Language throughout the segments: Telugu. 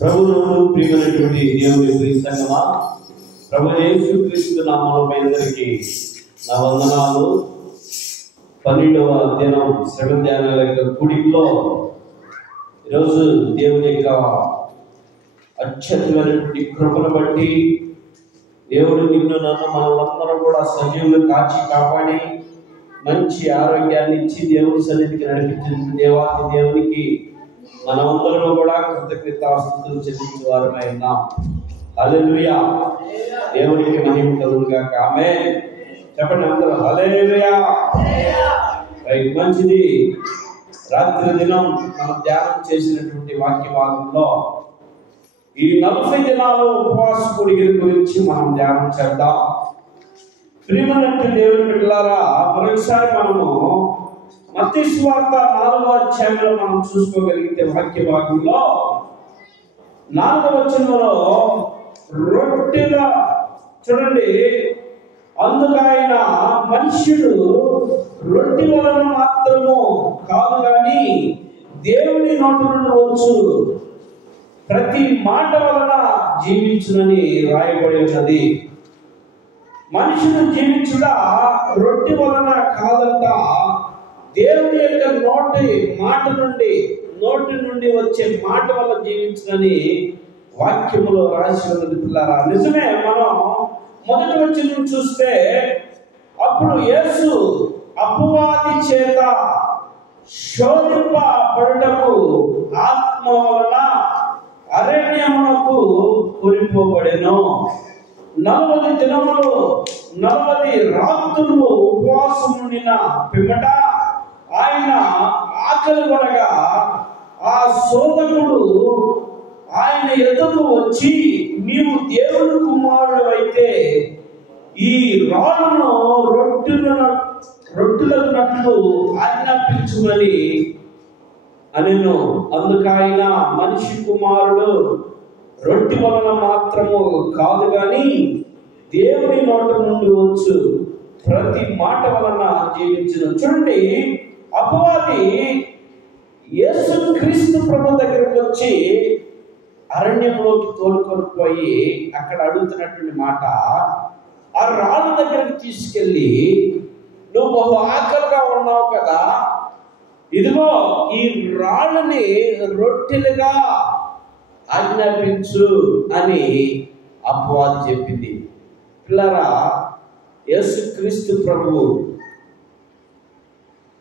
ప్రభువును ప్రియమైనటువంటి దేవుని ప్రియ సంగమా, ప్రభు యేసుక్రీస్తు నామములో మీ అందరికీ నా వందనాలు. 12వ దినం శ్రమ ధ్యానాల యొక్క కూడికలో ఈరోజు దేవుని యొక్క అత్యద్భుతమైనటువంటి కృపను బట్టి దేవుడు నిన్ను నన్ను మనలందరం కూడా సజీవులు కాచి కాపాడి మంచి ఆరోగ్యాన్ని ఇచ్చి దేవుని సన్నిధికి నడిపించిన దేవాది దేవునికి మనమందరం కూడా కృతజ్ఞతాస్తుతులు చెల్లించేవారమై ఉన్నాం. హల్లెలూయా. దేవునికి మహిమ కలుగును గాక. ఆమేన్. చెప్పండి అందరూ హల్లెలూయా. రైట్, మంచిది. రాత్రి దినం మనం ధ్యానం చేసినటువంటి వాక్య భాగంలో ఈ 40 దినాలు ఉపవాస కూడికల గురించి మనం ధ్యానం చేద్దాం. ప్రియమైనటువంటి దేవుని బిడ్డలారా, మరొకసారి మనము మత్తయి సువార్త 4వ అధ్యాయంలో మనం చూసుకోగలిగితే వాక్య భాగంలో 4వ వచనంలో రొట్టెల చూడండి, అందుకు ఆయన మనుష్యుడు రొట్టె వలన మాత్రము కాదు కానీ దేవుని నోటి నుండి వచ్చు ప్రతి మాట వలన జీవించునని రాయబడి ఉన్నది. మనుషుడు జీవించుట రొట్టె వలన కాదంట, దేవుని యొక్క నోటి నుండి వచ్చే మాట వల్ల జీవించునని వాక్యములో రాసి ఉన్నది. పిల్లరా, నిజమే. మనం మొదటి వచనం చూస్తే అప్పుడు యేసు అపవాది చేత శోధింపబడుటకు ఆత్మ వలన అరణ్యమునకు కొనిపోబడెను. 40 దినములు 40 రాత్రులు ఉపవాసం ఉండిన పిమ్మట ఆయన ఆకలి పడగా ఆ శోధకుడు ఆయన ఎదుగు వచ్చి, నీవు దేవుని కుమారుడు అయితే ఈ రాళ్ళను రొట్టెలకు ఆజ్ఞాపించుమని అనెను. అందుకు ఆయన, మనిషి కుమారుడు రొట్టె వలన మాత్రము కాదు కానీ దేవుని నోట నుండి వచ్చు ప్రతి మాట వలన జీవించును. చూడండి, అపవాది యేసుక్రీస్తు ప్రభు దగ్గరకు వచ్చి అరణ్యంలోకి తోలుకొని పోయి అక్కడ అడుగుతున్నటువంటి మాట, ఆ రాళ్ళ దగ్గరికి తీసుకెళ్ళి, నువ్వు బహు ఆకలిగా ఉన్నావు కదా, ఇదిగో ఈ రాళ్ళని రొట్టెలుగా ఆజ్ఞాపించు అని అపవాది చెప్పింది. పిల్లరా, యేసుక్రీస్తు ప్రభువు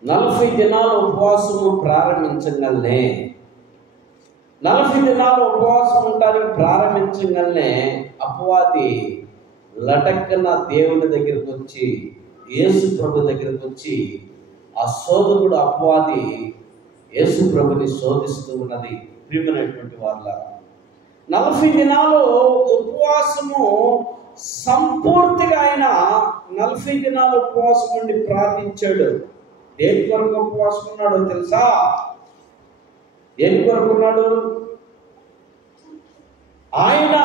40 దినాల ఉపవాసము ప్రారంభించగలనే 40 దినాలు ఉపవాసం ఉండడానికి ప్రారంభించగలనే అపవాది లటక్కన దేవుని దగ్గరికి వచ్చి, యేసు ప్రభు దగ్గరికి వచ్చి, ఆ శోధకుడు అపవాది యేసు ప్రభుని శోధిస్తూ ఉన్నది. ప్రియమైనటువంటి వాళ్ళ 40 దినాలు ఉపవాసము సంపూర్తిగా ఆయన 40 దినాలు ఉపవాసం ఉండి ప్రార్థించాడు. దేని కొరకు ఉపవాసం ఉన్నాడో తెలుసా? దేని కొరకు ఉన్నాడు? ఆయన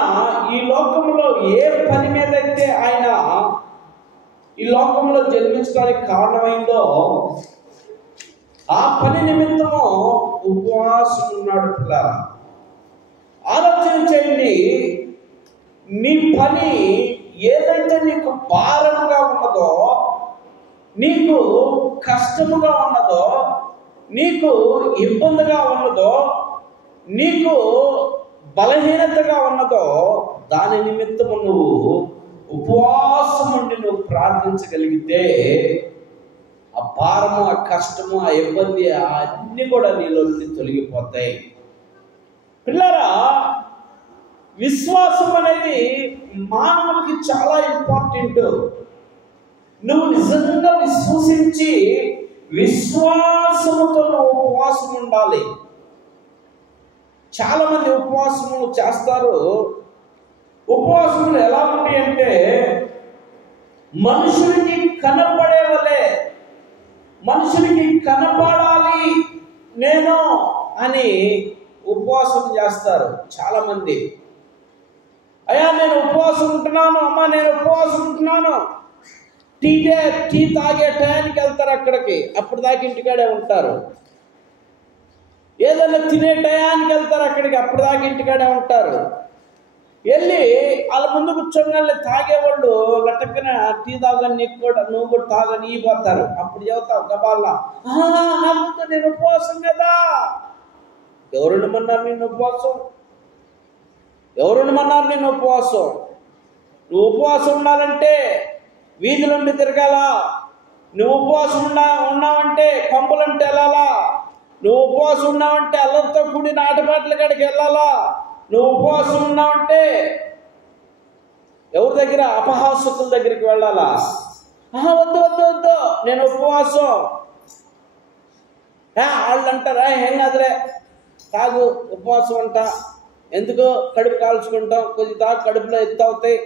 ఈ లోకంలో ఏ పని మీద అయితే ఆయన ఈ లోకంలో జన్మించడానికి కారణమైందో ఆ పని నిమిత్తము ఉపవాసం ఉన్నాడు. పిల్లరా, ఆలోచన చేయండి. నీ పని ఏదైతే నీకు భారంగా ఉన్నదో, నీకు కష్టముగా ఉన్నదో, నీకు ఇబ్బందిగా ఉన్నదో, నీకు బలహీనతగా ఉన్నదో, దాని నిమిత్తము నువ్వు ఉపవాసం ఉండి నువ్వు ప్రార్థించగలిగితే ఆ భారము, ఆ కష్టము, ఆ ఇబ్బంది అన్నీ కూడా నీలో నుండి తొలగిపోతాయి. పిల్లరా, విశ్వాసం అనేది మానవునికి చాలా ఇంపార్టెంట్. నువ్వు నిజంగా విశ్వసించి విశ్వాసముతో నువ్వు ఉపవాసం ఉండాలి. చాలా మంది ఉపవాసములు చేస్తారు. ఉపవాసములు ఎలా ఉంటాయి అంటే, మనుషులకి కనపడే వలే, మనుషులకి కనపడాలి నేను అని ఉపవాసం చేస్తారు చాలా మంది. అయ్యా నేను ఉపవాసం ఉంటున్నాను, అమ్మా నేను ఉపవాసం ఉంటున్నాను, టీ తాగే టయానికి వెళ్తారు అక్కడికి, అప్పుడు దాకా ఇంటికాడే ఉంటారు. ఏదైనా తినే టయానికి వెళ్తారు అక్కడికి, అప్పటిదాకా ఇంటికాడే ఉంటారు. వెళ్ళి వాళ్ళ ముందు కూర్చొని తాగేవాళ్ళు గట్టక్కన టీ తాగని నీకు కూడా, నువ్వు కూడా తాగని పోతారు. అప్పుడు చెబుతావు గబాల్లా, నాకు నేను ఉపవాసం కదా. ఎవరుండమన్నారు నిన్ను ఉపవాసం? ఎవరుండమన్నారు నిన్ను ఉపవాసం? నువ్వు ఉపవాసం ఉండాలంటే వీధులంటే తిరగాల. నువ్వు ఉపవాసం ఉన్నావంటే పంపులంటే వెళ్ళాలా. నువ్వు ఉపవాసం ఉన్నావంటే అల్లరితో కూడిన ఆటపాటల కాడికి వెళ్ళాలా. నువ్వు ఉపవాసం ఉన్నావంటే ఎవరి దగ్గర? అపహాసకుల దగ్గరికి వెళ్ళాలా. వద్దు వద్దు వద్దు, నేను ఉపవాసం. వాళ్ళు అంటారా, ఏం కాదులే తాగు, ఉపవాసం అంట, ఎందుకో కడుపు కాల్చుకుంటాం, కొద్ది తాగు కడుపులో ఎత్తు అవుతాయి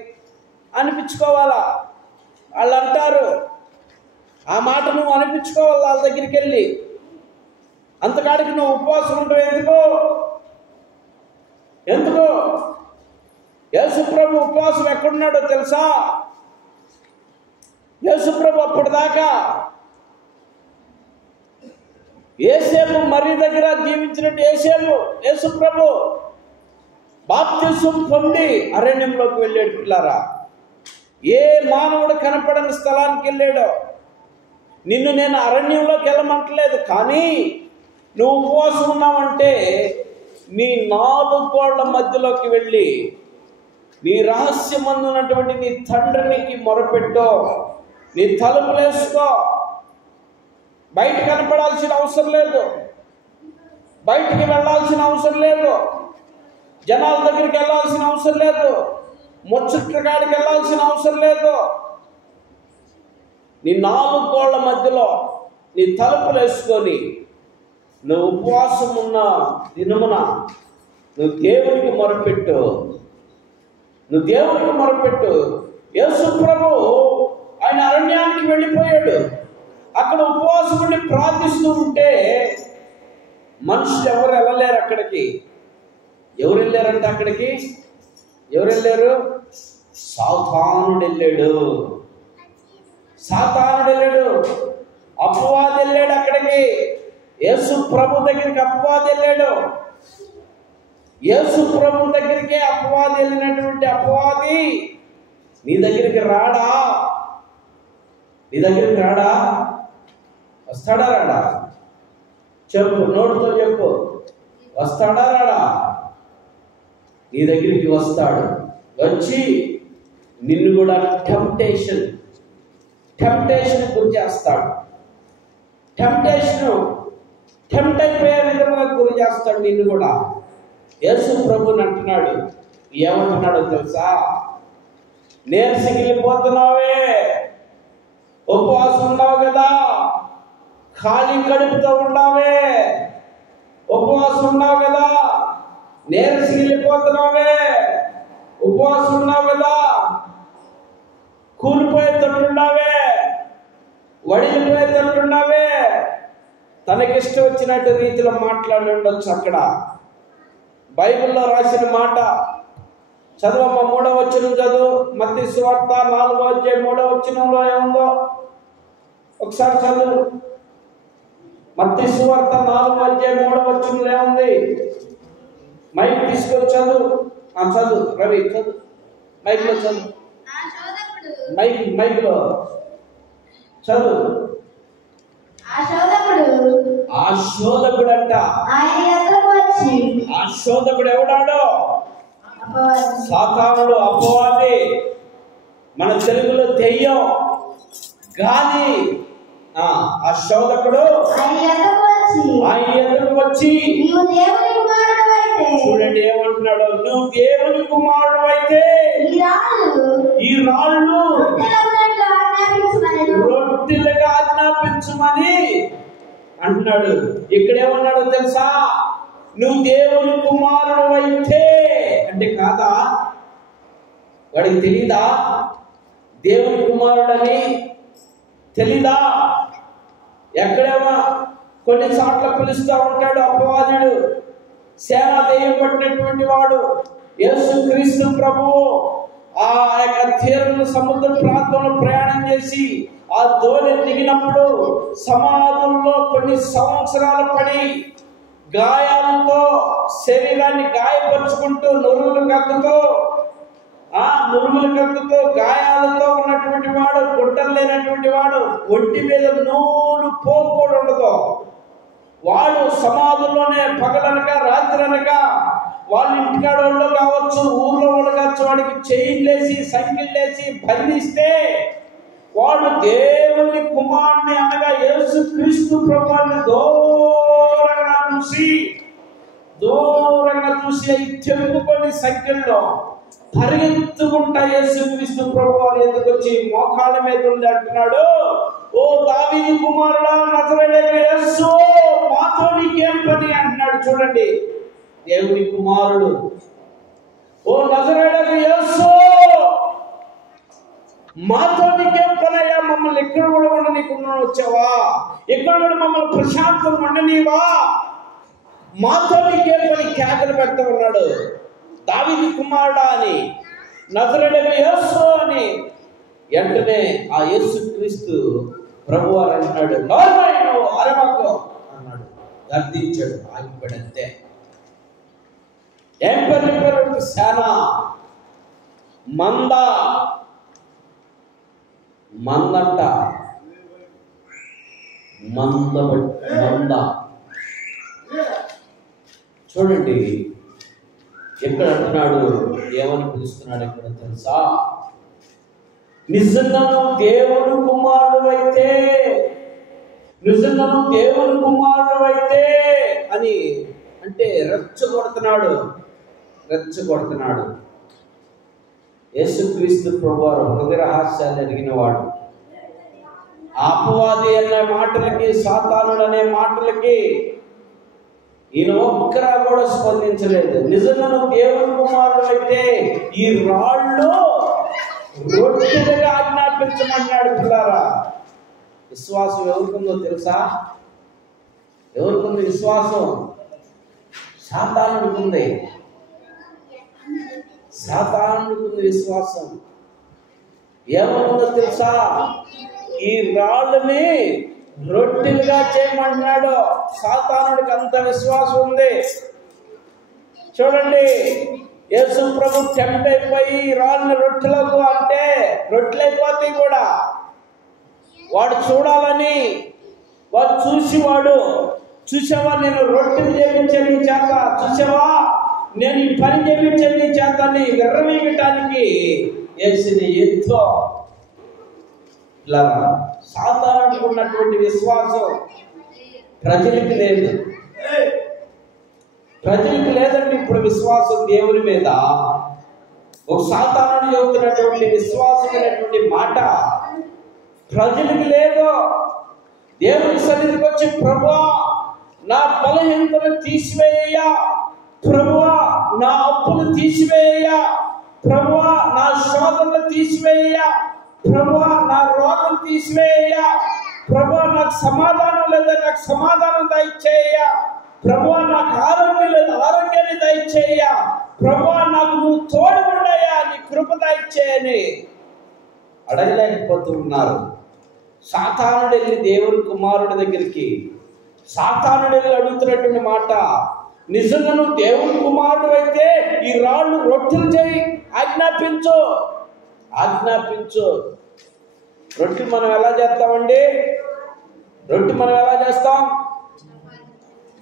అనిపించుకోవాలా. వాళ్ళు అంటారు, ఆ మాట నువ్వు అనిపించుకోవాలి వాళ్ళ దగ్గరికి వెళ్ళి. అంతకాడికి నువ్వు ఉపవాసం ఉంటావు ఎందుకు? యేసుప్రభు ఉపవాసం ఎక్కడున్నాడో తెలుసా? యేసుప్రభు అప్పటిదాకా యేసేపు మరి దగ్గర జీవించినట్టు యేసుప్రభు బాప్తిసం పొంది అరణ్యంలోకి వెళ్ళాడు. పిల్లారా, ఏ మానవుడు కనపడని స్థలానికి వెళ్ళాడో. నిన్ను నేను అరణ్యంలోకి వెళ్ళమంటలేదు, కానీ నువ్వు ఉపవాసం ఉన్నావంటే నీ 4 గోడల మధ్యలోకి వెళ్ళి నీ రహస్యమందున్నటువంటి నీ తండ్రికి మొరపెట్టో, నీ తలుపులు వేసుకో. బయట కనపడాల్సిన అవసరం లేదు, బయటికి వెళ్ళాల్సిన అవసరం లేదు, జనాల దగ్గరికి వెళ్ళాల్సిన అవసరం లేదు, ముచ్చట్ల కాడికి వెళ్ళాల్సిన అవసరం లేదు. నీ 4 గోడల మధ్యలో నీ తలుపులు వేసుకొని నువ్వు ఉపవాసం ఉన్న దినమున నువ్వు దేవునికి మొరపెట్టు. యేసుప్రభు ఆయన అరణ్యానికి వెళ్ళిపోయాడు. అక్కడ ఉపవాసం ఉండి ప్రార్థిస్తూ ఉంటే మనుషులు ఎవరు వెళ్ళలేరు అక్కడికి. ఎవరు వెళ్ళారంటే అక్కడికి? ఎవరు వెళ్ళారు? సాతానుడు వెళ్ళాడు. అపవాది వెళ్ళాడు అక్కడికి. యేసు ప్రభు దగ్గరికి అపవాది వెళ్ళాడు. యేసు ప్రభు దగ్గరికి అపవాది వెళ్ళినటువంటి అపవాది నీ దగ్గరికి రాడా? వస్తాడా రాడా? చెప్పు, నోటితో చెప్పు. వస్తాడా రాడా? నీ దగ్గరికి వస్తాడు. వచ్చి నిన్ను కూడా టెంప్టేషన్ గురి చేస్తాడు. టెంప్ట్ అయిపోయే విధంగా గురి చేస్తాడు నిన్ను కూడా. యేసు ప్రభుని అంటున్నాడు, ఏమంటున్నాడో తెలుసా? నీరసిగిలిపోతున్నావే, ఉపవాసం ఉన్నావు కదా, ఖాళీ కడుపుతో ఉన్నావే, ఉపవాసం ఉన్నావు కదా, నీరసిగిలిపోతున్నావే, ఉపవాసం ఉన్నావు కదా, కూలిపోయేటట్టున్నావే, వడిలిపోయేటట్టున్నావే. తనకిష్టం వచ్చినట్టు రీతిలో మాట్లాడి ఉండొచ్చు. అక్కడ బైబిల్లో రాసిన మాట చదవమ్మ, 3వ వచనం చదువు. మత్తయి సువార్త 4వ అధ్యాయం 3వ వచనంలో ఏముందో ఒకసారి చదువు. మత్తయి సువార్త 4వ అధ్యాయం 3వ వచనంలో ఏముంది? మైక్ తీసుకొని చదువు. చదువు రవి, చదువు. మైక్లో చదువు. మైక్లో చదువు. ఆ శోధకుడు అంట. ఆ శోధకుడు ఎవడాడో? సాతానుడు, అపవాది, మన తెలుగులో దెయ్యం, గాలి. ఆ శోధకుడు ఆయన ఎదురుకు వచ్చి చూడండి ఏమంటున్నాడు? నువ్వు దేవుని కుమారుడు అయితే ఈ రాళ్ళు రొట్టెలుగా ఆజ్ఞాపించమని అంటున్నాడు. ఇక్కడ ఏమన్నాడో తెలుసా? నువ్వు దేవుని కుమారుడు అయితే అంటే కాదా? వాడికి తెలీదా దేవుని కుమారుడని? తెలీదా? ఎక్కడేమో కొన్ని చోట్ల పిలుస్తూ ఉంటాడు అపవాదుడు, సేనా దెయ్యం పట్టినటువంటి వాడు. యేసుక్రీస్తు ప్రభువు ఆ యొక్క తీరం సముద్ర ప్రాంతంలో ప్రయాణం చేసి ఆ దోణి దిగినప్పుడు సమాధుల్లో కొన్ని సంవత్సరాలు పడి గాయాలతో శరీరాన్ని గాయపరుచుకుంటూ నురుగులు కక్కుతూ గాయాలతో ఉన్నటువంటి వాడు, గుడ్డలు లేనటువంటి వాడు, ఒంటి మీద నూలు పోగు కూడా ఉండదు. వాడు సమాధుల్లోనే పగలనక రాత్రి అనక వాళ్ళ ఇంటికాడ వాళ్ళు కావచ్చు, ఊర్లో వాళ్ళు కావచ్చు, వాడికి చైన్లేసి సంఖ్యలేసి బంధిస్తే వాడు దేవుని కుమారుని అనగా యేసు క్రీస్తు ప్రభువుని దూరంగా చూసి ఈ చెప్పుకొని సంఖ్యల్లో పరిగెత్తుకుంటా యేసు క్రీస్తు ప్రభువు ఎందుకు వచ్చి మోకాళ్ళ మీద ఉంది అంటున్నాడు, ఓ దావీదు కుమారుడా, నజరేయుడైన యేసు, మాతో నీకేం పని అంటున్నాడు. చూడండి, దేవుని కుమారుడు, ఓ నజరేయుడైన యేసు, మాతో నీకేం పనయ్యా? మమ్మల్ని ఇక్కడ కూడా ఉండనీకుండా వచ్చావా? ఇక్కడ కూడా మమ్మల్ని ప్రశాంతంగా ఉండనీవా? మాతో నీకేం పని? కేకలు పెడతా ఉన్నాడు. దావీదు కుమారుడా అని, నజరేయుడైన యేసు అని. వెంటనే ఆ యేసు క్రీస్తు ప్రభువారు అంటున్నాడు, నోర్మయ్యను అరవకు అన్నాడు. గర్దించాడు, ఆగిపోయాడంతే. ఏం పేరు? సేన, మందంట, మంద. చూడండి, ఎక్కడ అంటున్నాడు, ఏమని పిలుస్తున్నాడు ఎక్కడ తెలుసా? నిజంగా దేవుని కుమారుడు అయితే అని అంటే రెచ్చగొడుతున్నాడు. యేసుక్రీస్తు ప్రభువారు హృదయ రహస్యాలు ఎరిగిన వాడు. అపవాది అనే మాటలకి, సాతానుడు అనే మాటలకి ఈయన ఒక్కరా కూడా స్పందించలేదు. నిజంగా దేవుని కుమారుడు అయితే ఈ రాళ్ళు రొట్టెలుగా ఆజ్ఞాపించమన్నాడు. పిల్లారా, విశ్వాసం ఎవరికుందో తెలుసా? ఎవరికుంది విశ్వాసం? సాతానుడికి విశ్వాసం. ఏమవుతుందో తెలుసా? ఈ రాళ్ళని రొట్టెలుగా చేయమన్నాడు. సాతానుడికి అంత విశ్వాసం ఉంది. చూడండి, యేసు ప్రభు టెంప్ట్ అయిపోయి రాళ్ళని రొట్టెలకు అంటే రొట్టెలైపోతాయి కూడా. వాడు చూడాలని, వాడు చూసావా నేను రొట్టెలు చేయించే నీ చేత, చూసావా నేను ఈ పని చేయించే నీ చేత నీ విర్రవీగటానికి వేసిన ఎంతో. ఇలా సాధారణంగా ఉన్నటువంటి విశ్వాసం ప్రజలకి లేదండి. ఇప్పుడు విశ్వాసం దేవుని మీద ఒక సాధారణ చెబుతున్నటువంటి విశ్వాసమైనటువంటి మాట ప్రజలకి లేదు. దేవుని సన్నిధికి వచ్చి, ప్రభువా నా బలహీనతను తీసివేయ్యా, ప్రభువా నా అప్పులు తీసివేయ్యా, ప్రభువా నా శోధనలు తీసివేయ్యా, ప్రభువా నా రోగం తీసివేయ్యా, ప్రభువా నాకు సమాధానం లేదా నాకు సమాధానం దయచేయ్యా, ప్రభువా నాకు ఆరోగ్యం లేదు ఆరోగ్యాన్ని దయచేయ్యా, ప్రభువా నాకు నువ్వు తోడుగుండయ్యా, నీ కృప దయచేయని అడగలేకపోతున్నారు. సాతానుడు వెళ్ళి దేవుని కుమారుడి దగ్గరికి అడుగుతున్నటువంటి మాట, నిజంగా నువ్వు దేవుని కుమారుడు అయితే ఈ రాళ్ళు రొట్టెలు చేయి, ఆజ్ఞాపించు. రొట్టె మనం ఎలా చేస్తామండి? రొట్టె మనం ఎలా చేస్తాం?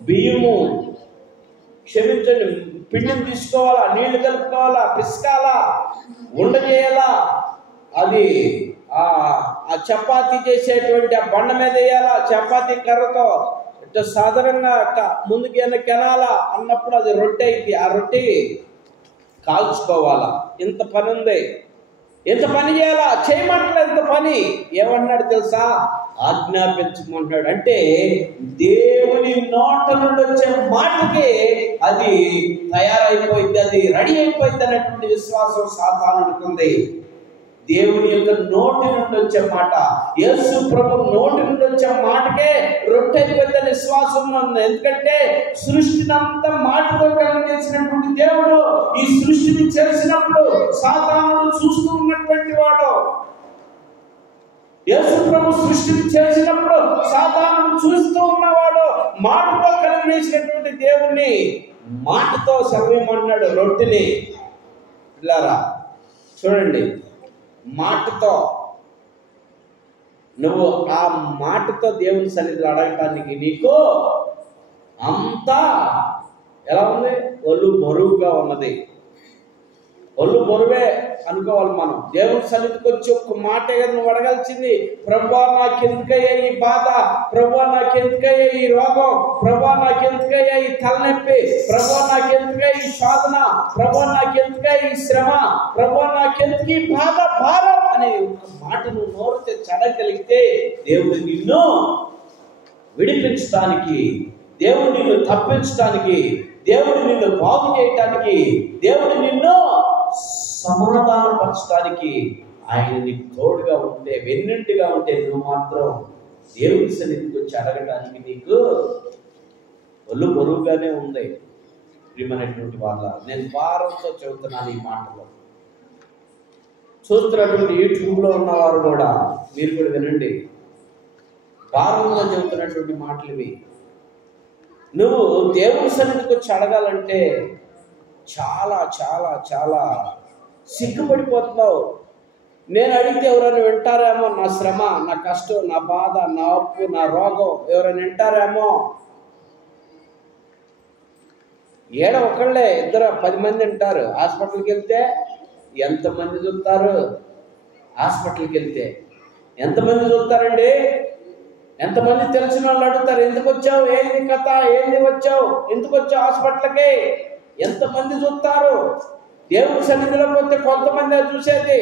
బియ్యము క్షమించండి, పిండిని తీసుకోవాలా, నీళ్లు కలుపుకోవాలా, పిసకాలా, ఉండ చేయాలా, అది ఆ చపాతీ చేసేటువంటి ఆ బండ మీద వేయాలా, చపాతీ కర్రతో ఇట్లా సాధారణంగా ముందుకి కెనాలా అన్నప్పుడు అది రొట్టె అయింది. ఆ రొట్టె కాల్చుకోవాలా. ఇంత పని ఉంది, ఎంత పని చేయాలా, చేయమంటారు. ఎంత పని ఏమన్నాడు తెలుసా? ఆజ్ఞాపించమంటాడు. అంటే దేవుని నోట నుండి వచ్చే మాటకి అది తయారైపోయింది, అది రెడీ అయిపోయింది అనేటువంటి విశ్వాసం సాతానుడికి ఉంది. దేవుని యొక్క నోటి నుండి వచ్చే మాట, యేసు ప్రభు నోటి నుండి వచ్చే మాటకే రొట్టె అయిపోయిందని విశ్వాసం ఉంది. ఎందుకంటే సృష్టినంతా మాటతో కలిగేసినటువంటి దేవుడు ఈ సృష్టిని చేసినప్పుడు సాతానుడు చూస్తూ ఉన్నటువంటి వాడు. యేసు ప్రభు సృష్టిని చేసినప్పుడు సాతాను చూస్తూ ఉన్నవాడు మాటతో కలిగేసినటువంటి దేవుణ్ణి మాటతో సర్వేమన్నాడు, రొట్టెని. పిల్లారా చూడండి, మాటతో నువ్వు ఆ మాటతో దేవుని సన్నిధిలో అడగటానికి నీకు అంతా ఎలా ఉంది? ఒళ్ళు బరువుగా ఉన్నది. ఒళ్ళు బరువే అనుకోవాలి మనం. దేవుని సన్నిధికి వచ్చి ఒక్క మాటే కదా నువ్వు అడగాల్సింది. ప్రభువా నాకెందుకయ్యా ఈ బాధ, ప్రభువా నాకెందుకయ్యా ఈ రోగం, ప్రభువా నాకెందుకయ్యా ఈ తలనొప్పి, ప్రభువా నాకెందుకయ్యా ఈ శోధన, ప్రభువా నాకెందుకయ్యా ఈ శ్రమ, ప్రభువా నాకెందుకు ఈ బాధ భారం అనే ఒక మాట నువ్వు నోరితే చదవగలిగితే దేవుడు నిన్ను విడిపించడానికి, దేవుడు నిన్ను తప్పించడానికి, దేవుడు నిన్ను బాగు చేయటానికి, దేవుడు నిన్ను సమాధానపరచడానికి ఆయన నీకు తోడుగా ఉంటే, వెన్నంటిగా ఉంటే నువ్వు మాత్రం దేవుని సన్నిధికి వచ్చి అడగడానికి నీకు ఒళ్ళు బరువుగానే ఉంది. ప్రియమైనటువంటి వాళ్ళ, నేను భారంతో చెబుతున్నాను ఈ మాటలు. చూస్తున్నటువంటి యూట్యూబ్లో ఉన్నవారు కూడా మీరు కూడా వినండి. భారంతో చెబుతున్నటువంటి మాటలు ఇవి. నువ్వు దేవుని సన్నిధికి వచ్చి అడగాలంటే చాలా చాలా చాలా సిగ్గుపడిపోతున్నావు. నేను అడిగితే ఎవరైనా వింటారేమో, నా శ్రమ, నా కష్టం, నా బాధ, నా అప్పు, నా రోగం ఎవరైనా వింటారేమో. ఒకళ్ళే ఇద్దరు 10 మంది వింటారు. హాస్పిటల్కి వెళ్తే ఎంతమంది చూస్తారు? హాస్పిటల్కి వెళ్తే ఎంతమంది చూస్తారండి? ఎంతమంది తెలిసిన వాళ్ళు అడుగుతారు, ఎందుకు వచ్చావు, ఏంది కథ, ఏంది వచ్చావు, ఎందుకు వచ్చావు హాస్పిటల్కి? ఎంతమంది చూస్తారు? దేవుడి సన్నిధిలో పోతే కొంతమంది చూసేది.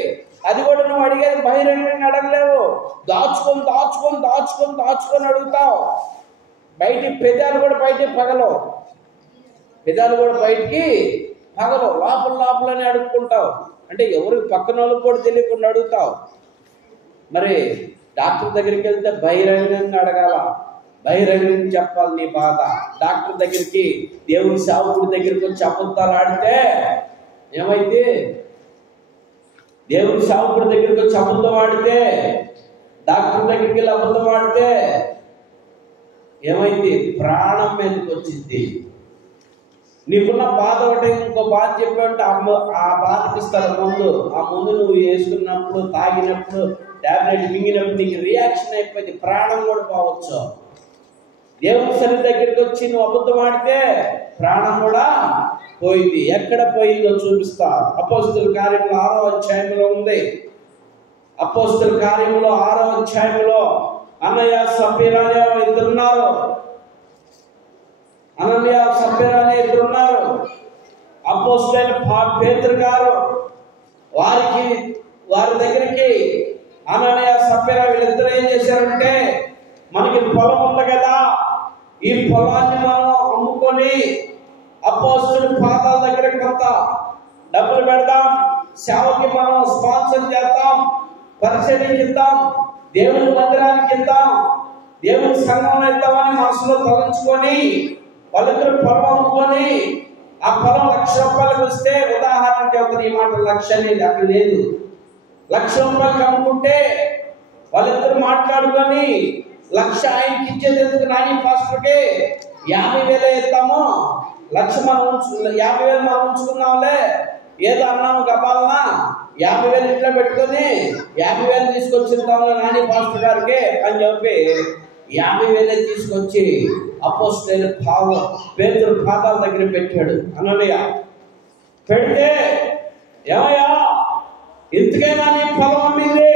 అది కూడా నువ్వు అడిగేది బహిరంగంగా అడగలేవు. దాచుకొని దాచుకొని దాచుకొని దాచుకొని అడుగుతావు. బయటికి పెదాలు కూడా బయటికి పగలవు, పెదాలు కూడా బయటికి పగలవు, లోపల లోపలనే అడుక్కుంటావు. అంటే ఎవరికి పక్కన వాళ్ళకి కూడా తెలియకుండా అడుగుతావు. మరి డాక్టర్ దగ్గరికి వెళ్తే బహిరంగంగా అడగాల, బహిరంగంగా చెప్పాలి నీ బాధ. డాక్టర్ దగ్గరికి, దేవుని సేవకుడి దగ్గరికి వచ్చి అబద్ధాలు ఆడితే ఏమైంది? దేవుని సేవకుడి దగ్గరికి వచ్చి అబద్ధం ఆడితే, డాక్టర్ దగ్గరికి వెళ్ళి అబద్ధం ఆడితే ఏమైంది? ప్రాణం మీదకి వచ్చింది. నీకున్న బాధ ఒకటి, ఇంకో బాధ చెప్పావంటే ఆ బాధకి ఇస్తారు ముందు. ఆ ముందు నువ్వు వేసుకున్నప్పుడు, తాగినప్పుడు, టాబ్లెట్ మింగినప్పుడు నీకు రియాక్షన్ అయిపోయింది, ప్రాణం కూడా పోవచ్చు. దేవుని సన్నిధి దగ్గరికి వచ్చి నువ్వు అబద్ధం ఆడితే ప్రాణం కూడా పోయింది. ఎక్కడ పోయిందో చూపిస్తా. అపోస్తలుల కార్యములు 6వ అధ్యాయంలో ఉంది. అపోస్తలుల కార్యములు 6వ అధ్యాయంలో అన్నయ్య సఫీరా అనే ఇద్దరున్నారు. అనన్య సఫీరా అనే ఇద్దరున్నారు. అపోస్తలుడైన పేతురు గారు వారి దగ్గరికి అనన్య సఫీరా వీళ్ళిద్దరు ఏం చేశారంటే, మనకి పొలం ఉంది కదా, ఈ పొలాన్ని మనం అమ్ముకొని అపోస్తలుడి పాదాల దగ్గర కొంత డబ్బులు పెడదాం, సేవకి మనం స్పాన్సర్ చేద్దాం, పరిచర్యకి ఇద్దాం, దేవుని మందిరానికి ఇద్దాం, దేవుని సంఘంలో ఇద్దామని మనసులో తలంచుకొని వాళ్ళిద్దరు పొలం అమ్ముకొని ఆ పొలం ₹1,00,000 వస్తే, ఉదాహరణకి అవుతుంది ఈ మాట, 1,00,000 అనేది అక్కడ లేదు, ₹1,00,000 అమ్ముకుంటే వాళ్ళిద్దరు మాట్లాడుకొని 1,00,000 ఆయనకి ఇచ్చేది ఎందుకు, నాని పాస్టర్కి 50,000 ఇస్తాము, 1,00,000 మనం 50,000 మనం ఉంచుకున్నాంలే, ఏదో అన్నాము గబాలనా 50,000 ఇంట్లో పెట్టుకొని 50,000 తీసుకొచ్చిద్దాము నాని పాస్టర్ గారికి అని చెప్పి 50,000 తీసుకొచ్చి అపోస్తలుడైన పేతురు పాదాల దగ్గర పెట్టాడు. అననీయ పెడితే, ఏమయ్యా ఇంతకైనా నీ పొలం అమ్మింది?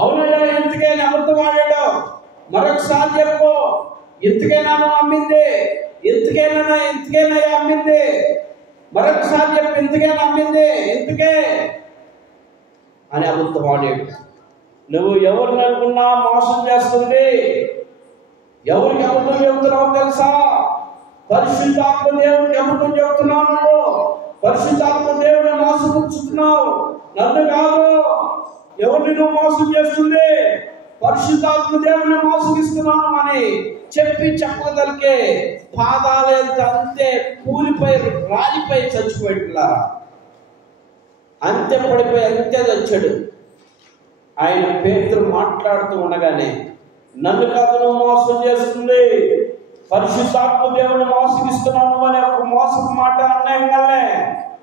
అవునయ్యా, ఇంతకైనా అబద్ధం ఆడాడు, మరొకసారి చెప్పు, ఇంతకైనా నువ్వు అమ్మింది? ఇంతకైనా అమ్మింది? మరొకసారి చెప్పు, ఇంతకైనా అమ్మింది? ఇంతకే అని అబద్ధం ఆడాడు. నువ్వు ఎవరిని అనుకున్నా మోసం చేస్తుంది. ఎవరికి అబద్ధం చెబుతున్నావు తెలుసా? పరిశుద్ధాత్మ దేవుడికి అబద్ధం చెబుతున్నావు. నువ్వు పరిశుద్ధాత్మ దేవుడిని మోసం ఉంచుతున్నావు, నన్ను కాదు. ఎవరిని నువ్వు మోసం చేస్తుంది? పరిశుద్ధాత్మ దేవుడిని మోసగిస్తున్నాను అని చెప్పగలిగే పాదాలు అంతే కూలిపోయి రాలిపోయి చచ్చిపోయిట్లా, అంతే పడిపోయి అంతే చచ్చాడు. ఆయన పేతురు మాట్లాడుతూ ఉండగానే, నన్ను కాదు నువ్వు మోసం చేస్తుంది, పరిశుద్ధాత్మ దేవుని మోసగిస్తున్నాను అనే ఒక మోసపు మాట అన్నాయగానే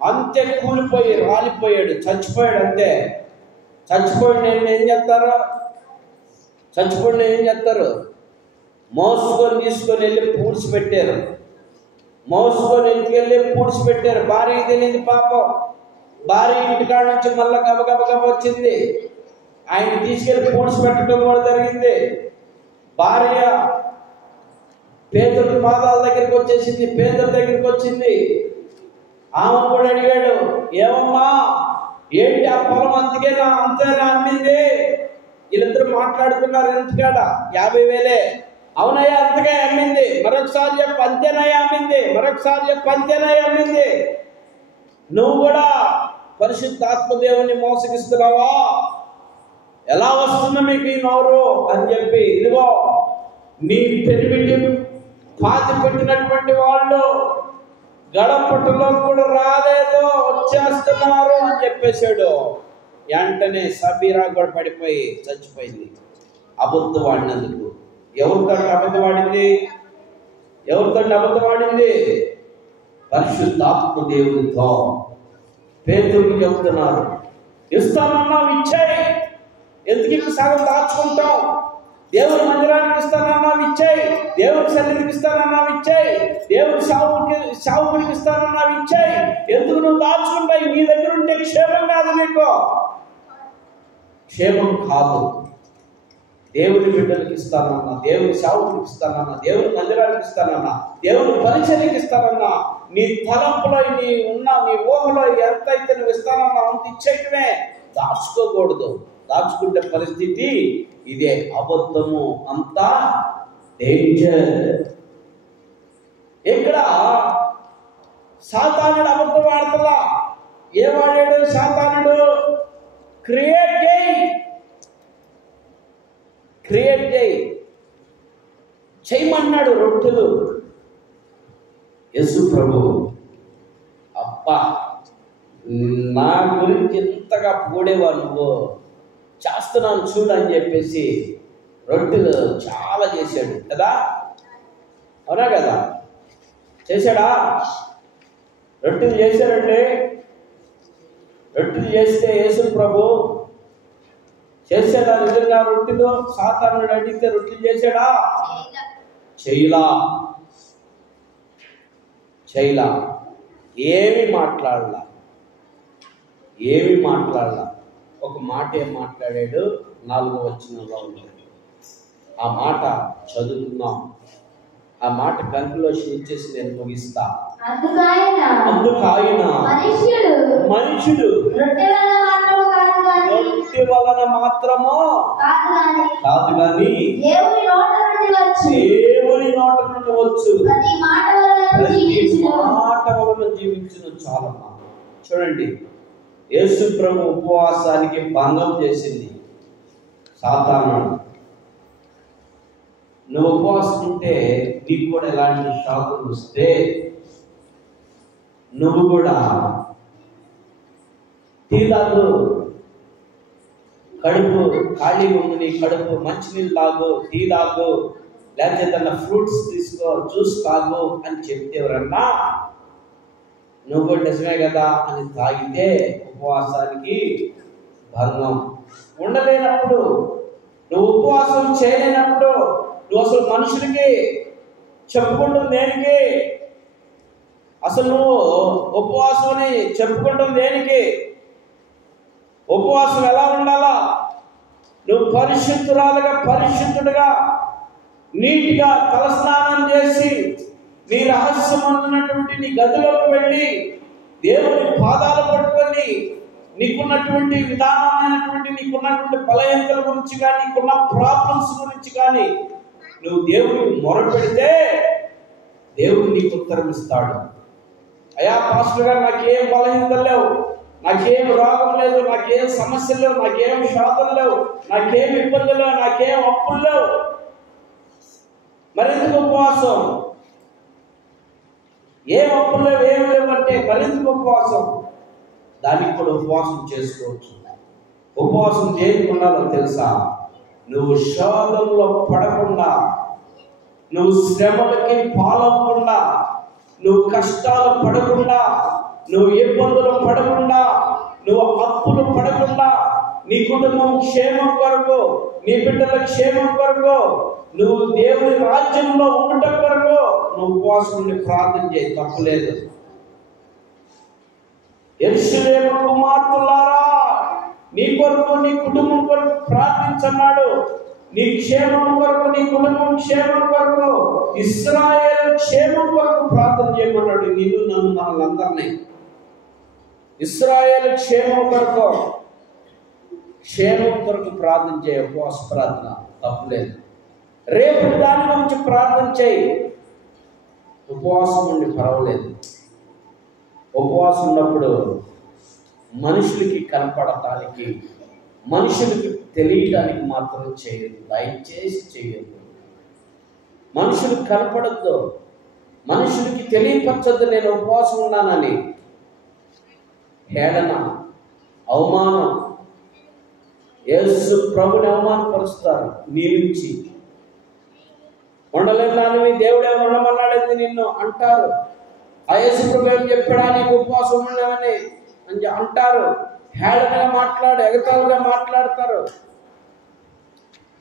అంతే కూలిపోయి రాలిపోయాడు, చచ్చిపోయాడు. అంతే చచ్చిపోయి ఏం చేస్తారు? చచ్చిపోయిన ఏం చేస్తారు? మోసుకొని తీసుకొని వెళ్ళి పూడ్చిపెట్టారు. మోసుకొని ఇంటికెళ్ళి పూడ్చిపెట్టారు. భార్యకి తెలియదు పాపం. భార్య ఇంటికాడ నుంచి మళ్ళీ గబగబగబ వచ్చింది. ఆయన తీసుకెళ్ళి పూడ్చిపెట్టడం కూడా జరిగింది. భార్య పేతురు పాదాల దగ్గరికి వచ్చేసింది, పేతురు దగ్గరికి వచ్చింది. ఆమె కూడా అడిగాడు, ఏమమ్మా ఏంటి ఆ పొలం అంతేనా అమ్మింది? వీళ్ళిద్దరు మాట్లాడుతున్నారు ఇంటికాడ. 50,000. అవునయ్యా అంతగా అమ్మింది. మరొకసారి చెప్పు, అంతేనయ్యా అమ్మింది. మరొకసారి చెప్పు, అంతేనయ్యా అమ్మింది. నువ్వు కూడా పరిశుద్ధాత్మ దేవుని మోసగిస్తున్నావా? ఎలా వస్తుందో మీకు ఈ నోరు అని చెప్పి, ఇదిగో నీ పెనిమిటి పాతి పెట్టినటువంటి వాళ్ళు గడపట్టులో కూడా రాలేదు, వచ్చేస్తున్నారు అని చెప్పేశాడు. వెంటనే సబీరా కూడా పడిపోయి చచ్చిపోయింది. అబద్ధం వాడినందుకు. ఎవరితో అబద్ధం వాడింది? ఎవరితో అబద్ధం వాడింది? పరిశుద్ధాత్మ దేవునితో. పేతురుకు చెప్తున్నారు, ఇస్తానన్నావు ఇచ్చాయి, ఎందుకు సగం దాచుకుంటావు? దేవుని మందిరానికి ఇస్తానన్నావు ఇచ్చాయి, దేవుని సన్నిధికి ఇస్తానన్నావు ఇచ్చాయి, దేవుని సావుకుడికి ఇస్తానన్నావు ఇచ్చాయి, ఎందుకు నువ్వు దాచుకుంటాయి? నీ దగ్గర ఉంటే క్షేమం కాదు, నీకు క్షేమం కాదు. దేవుని బిడ్డలకు ఇస్తానన్నా, దేవుని సావుకుడికి ఇస్తానన్నా, దేవుని మందిరానికి ఇస్తానన్నా, దేవుని పరిచర్యకి ఇస్తానన్నా, నీ తలంపులో నీ ఊహలో ఎంతైతే నువ్వు ఇస్తానన్నా అంత ఇచ్చేయటమే, దాచుకోకూడదు. దాచుకుంటే పరిస్థితి ఇదే. అబద్ధము అంతా డేంజర్. ఇక్కడ సాతానుడు అబద్ధం ఆడతలా. ఏం వాడాడు సాతానుడు? క్రియేట్ చేయి చేయమన్నాడు. రొట్టెలు యేసు ప్రభు అబ్బా నా గురించి ఎంతగా పొగడేవా నువ్వు, చేస్తున్నాను చూడు అని చెప్పేసి రొట్టెలు చాలా చేశాడు కదా. అవునా కదా? చేశాడా? రొట్టెలు చేశాడండి. రొట్టెలు చేస్తే యేసు ప్రభు చేశాడా నిజంగా? రొట్టెలు సాతానుడు అడిగితే రొట్టెలు చేశాడా? చేయలా. ఏమి మాట్లాడలా. ఒక మాట ఏం మాట్లాడాడు? 4వ వచనంలో ఉంది. ఆ మాట చదువుతున్నాం. ఆ మాట కంక్లూషన్ ఇచ్చేసి నేను ముగిస్తా. అందుకు ఆయన మనుషుడు రొట్టె వలన మాత్రము కాదు కానీ దేవుని నోట నుండి వచ్చు ప్రతి మాట వలన జీవించును. చాలమ్మా. చూడండి, యేసు ప్రభు ఉపవాసానికి భంగం చేసింది సాతాను. నువ్వు ఉపవాసం ఉంటే నీకు కూడా ఎలాంటి షాకులు వస్తే నువ్వు కూడా టీ తాగు, కడుపు ఖాళీగా ఉంది, నీ కడుపు మంచినీళ్ళు తాగు, టీ తాగు, లేకపోతే ఏదన్నా ఫ్రూట్స్ తీసుకో, జ్యూస్ తాగు అని చెప్తే ఎవరన్నా నువ్వు నిజమే కదా అని తాగితే ఉపవాసానికి భంగం. ఉండలేనప్పుడు, నువ్వు ఉపవాసం చేయలేనప్పుడు నువ్వు అసలు మనుషులకి చెప్పుకుంటుంది దేనికి? అసలు నువ్వు ఉపవాసం అని చెప్పుకుంటుంది దేనికి? ఉపవాసం ఎలా ఉండాలా? నువ్వు పరిశుద్ధుడుగా నీట్గా తలస్నానం చేసి నీ రహస్యమందున్నటువంటి నీ గదిలోకి వెళ్ళి దేవుని పాదాలు పట్టుకొని నీకున్నటువంటి విధానమైనటువంటి నీకున్నటువంటి బలహీనతల గురించి కానీ నీకున్న ప్రాబ్లమ్స్ గురించి కానీ నువ్వు దేవుడికి మొరపెడితే దేవుడు నీకు ఉత్తరం ఇస్తాడు. అయ్యా పాస్టర్ గారు, నాకేం బలహీనతలు లేవు, నాకేం రోగం లేదు, నాకేం సమస్యలు లేవు, నాకేం శోధనలు లేవు, నాకేం ఇబ్బందులు లేవు, నాకేం అప్పులు లేవు, మరెందుకు ఉపవాసం? ఏం అప్పులు లేవు, ఏం లేవు అంటే మరెందుకు ఉపవాసం? దానికి కూడా ఉపవాసం చేసుకోవచ్చు. ఉపవాసం దేనికి ఉండాలో తెలుసా? నువ్వు శోధనలో పడకుండా, నువ్వు శ్రమలకి పాలవకుండా, నువ్వు కష్టాలు పడకుండా, నువ్వు ఇబ్బందులు పడకుండా, నువ్వు అప్పులు పడకుండా, నీ కుటుంబం క్షేమం కొరకు, నీ బిడ్డల క్షేమం కొరకు, నువ్వు దేవుని రాజ్యంలో ఉండటం కొరకు నువ్వు ఉపవాసం ఉండి ప్రార్థన చేయి, తప్పులేదు. యెరూషలేము కుమార్తెలారా, నీ కొరకు నీ కుటుంబం కొరకు ప్రార్థించన్నాడు. నీ క్షేమం కొరకు, నీ కుటుంబం క్షేమం కొరకు, ఇశ్రాయేలు క్షేమం కొరకు ప్రార్థన చేయమన్నాడు. నిన్ను నన్ను మనల్ని ఇశ్రాయేలు క్షేమం కొరకు ప్రార్థన చేయ, ఉపవాస ప్రార్థన తప్పులేదు. రేపు దాని గురించి ప్రార్థన చేయి, ఉపవాసం ఉండి పర్వాలేదు. ఉపవాసం ఉన్నప్పుడు మనుషులకి కనపడటానికి, మనుషులకి తెలియటానికి మాత్రం చేయదు, దయచేసి చేయద్దు. మనుషులకు కనపడద్దు, మనుషులకి తెలియపరచద్దు నేను ఉపవాసం ఉన్నానని. హేళన, అవమానం, యేసు ప్రభుని అవమానపరుస్తారు. నీ నుంచి ఉండలేని దేవుడే ఉండమన్నాడేది నిన్ను అంటారు. ఆ యేసు ప్రభు ఏం చెప్పాడా, నీకు ఉపవాసం ఉండమని అని అంటారు. హేళనగా మాట్లాడు, ఎగతాళిగా మాట్లాడతారు.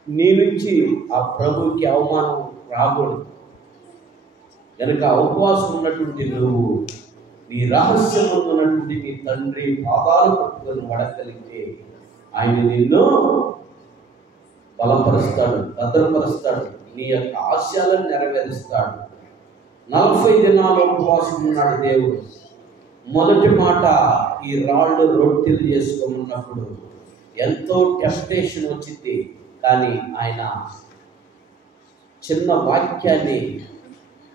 నీ నుంచి ఆ ప్రభుకి అవమానం రాకూడదు. కనుక ఉపవాసం ఉన్నటువంటి నువ్వు నీ రహస్యం ఉన్నటువంటి నీ తండ్రి పాదాలు పట్టుకొని వడగలిగితే ఆయన నిన్ను బలపరుస్తాడు, భద్రపరుస్తాడు, నీ యొక్క ఆశయాలను నెరవేరుస్తాడు. 40 దినాలు ఉపవాసం ఉన్నాడు దేవుడు. మొదటి మాట, ఈ రాళ్ళు రొట్టెలు చేసుకోమన్నప్పుడు ఎంతో టెంప్టేషన్ వచ్చింది. కానీ ఆయన చిన్న వాక్యాన్ని,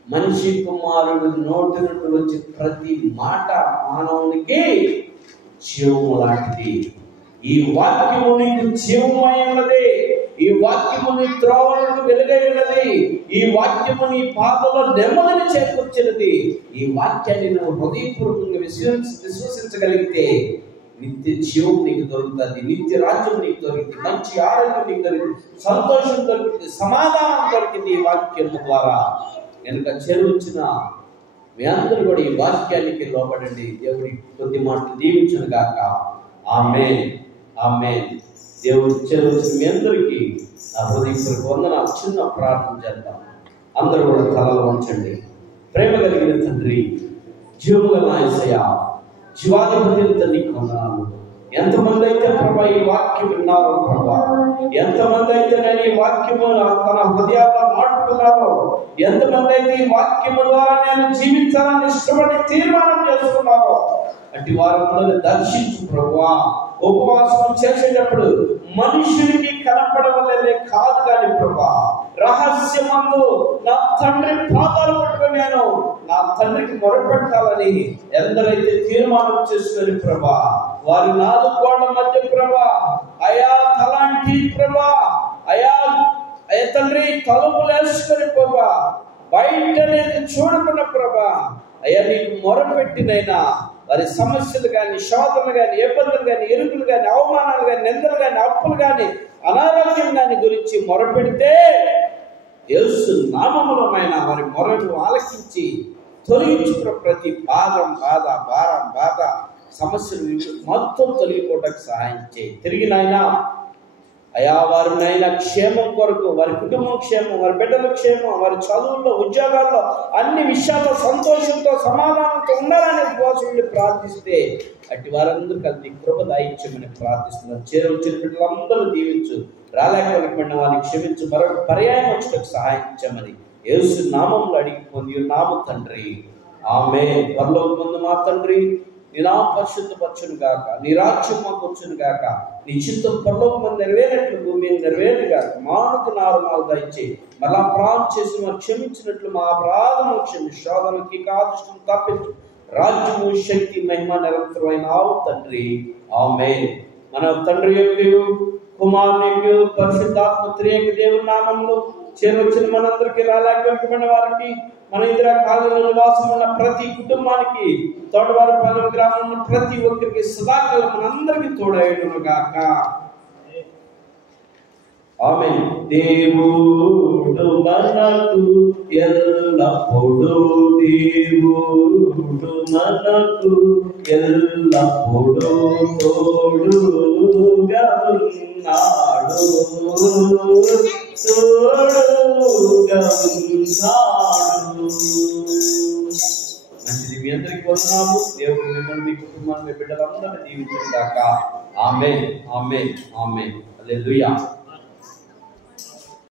మనిషి కుమారుడు నోటి నుండి వచ్చే ప్రతి మాట మానవునికి జీవము లాంటిది. ఈ వాక్యము నీకు జీవమై ఉన్నది, ఈ వాక్యము నీ త్రోవలకు వెలుగై ఉన్నది, ఈ వాక్యము నీ పాదలో నెమ్మదిని చేకూర్చినది. ఈ వాక్యాన్ని నువ్వు హృదయపూర్వకంగా విశ్వసించగలిగితే నిత్య జీవం నీకు దొరుకుతుంది, నిత్య రాజ్యం నీకు దొరుకుతుంది, మంచి ఆరోగ్యం నీకు దొరుకుతుంది, సంతోషం దొరుకుతుంది, సమాధానం దొరికింది ఈ వాక్యం ద్వారా. కనుక చేరువచ్చిన మీ అందరూ కూడా ఈ వాక్యానికి లోబడండి. దేవుడి కొద్ది మాటలు దీవించును గాక. ఆమేన్, ఆమేన్. దేవుడు చేరువచ్చిన మీ అందరికీ నా హృదయపూర్వక వందనాలు. చిన్న ప్రార్థన చేద్దాం. అందరూ కూడా తలలు వంచండి. ప్రేమ కలిగిన తండ్రి, జీవము గల యేసయ్యా, జీవాధిపతి తండ్రి వందనాలు. ఎంతమంది అయితే ప్రభా ఈ వాక్యం విన్నారో ప్రభా, ఎంతమంది అయితే నేను ఈ వాక్యము తన హృదయాల్లో నాటుకున్నారో, ఎంతమంది అయితే ఈ వాక్యము ద్వారా నేను జీవించాలని ఇష్టపడి తీర్మానం చేసుకున్నారో, అటు వారందరిని దర్శించు ప్రభువా. ఉపవాసం చేసేటప్పుడు మనుషునికి కనపడవలనే కాదు కానీ ప్రభా, రహస్యమందు నా తండ్రి పాదాలు పట్టుకుని నేను నా తండ్రికి మొరపెట్టాలని ఎందరైతే తీర్మానం చేసుకుని ప్రభా, వారి 4 గోడల మధ్య ప్రభా, అయా తలాంటి ప్రభా, అయా తండ్రి తలుపులు వేసుకొని ప్రభా, బయట నేను చూడకున్న ప్రభా, అయ్యా నీకు మొరపెట్టినైనా వారి సమస్యలు కానీ, శోధనలు కానీ, ఇబ్బందులు కానీ, ఇరుకులు కానీ, అవమానాలు కానీ, నిందలు కానీ, అప్పులు కానీ, అనారోగ్యం కానీ గురించి మొరపెడితే యేసు నామములోనైనా వారి మొరను ఆలకించి తొలగించు ప్రతి భారం, బాధ, సమస్యలు మొత్తం తొలగిపోవడానికి సహాయం చేయి. తిరిగి నాయనా అయా వారినైనా క్షేమం కొరకు, వారి కుటుంబం క్షేమం, వారి బిడ్డల క్షేమం, వారి చదువుల్లో, ఉద్యోగాల్లో, అన్ని విషయాల్లో సంతోషంతో, సమాధానంతో ఉండాలని ఉపవాసం ప్రార్థిస్తే అటు వారందరూ కలిసి కృప దాయించమని ప్రార్థిస్తున్నారు. చేరవచ్చిన బిడ్డలందరూ దీవించు, రాలేకపోయిన వారిని క్షమించు, మరొక పర్యాయం వచ్చేటకు సహాయించమని యేసు నామంలో అడిగి పొంది ఉన్నాము తండ్రి. ఆమేన్. పరలోకమందు మా తండ్రి, నీ నామం పరిశుద్ధపరచును గాక, నీ రాజ్యం మాకు వచ్చును గాక, నీ చిత్తం పరలోకమందు నెరవేరినట్లు భూమి మీద నెరవేరును గాక. మానకు నారు దయచేయి, మళ్ళా అపరాధం చేసి మాకు క్షమించినట్లు మా అపరాధములు క్షమి, శోధనకి కాదుష్టం తప్పించు, రాజ్యము, శక్తి, మహిమ నిరంతరమైన తండ్రి. ఆమేన్. మన తండ్రి యొక్క, కుమారుని యొక్క, పరిశుద్ధాత్మ త్రియేక దేవుని నామములో చేరొచ్చిన మనందరికీ, రాలేకపోయిన వారికి, మన ఇందిరా కాలనీలో నివాసం ఉన్న ప్రతి కుటుంబానికి, తోటవారిపాలెం గ్రామంలో ప్రతి ఒక్కరికి సదాకాలం మనందరికీ తోడైనను గాక. ఆమేన్. దేవుడు మనకు ఎల్లప్పుడూ, దేవుడు మనకు ఎల్లప్పుడూ తోడుగా ఉన్నాడు, తోడుగా ఉన్నాడు. మంచిది. మీ అందరికీ వందనాలు. దేవుడు మిమ్మల్ని, మీ కుటుంబాన్ని, మీ బిడ్డలందరినీ దీవించుగాక. ఆమేన్, ఆమేన్, ఆమేన్. హల్లెలూయా.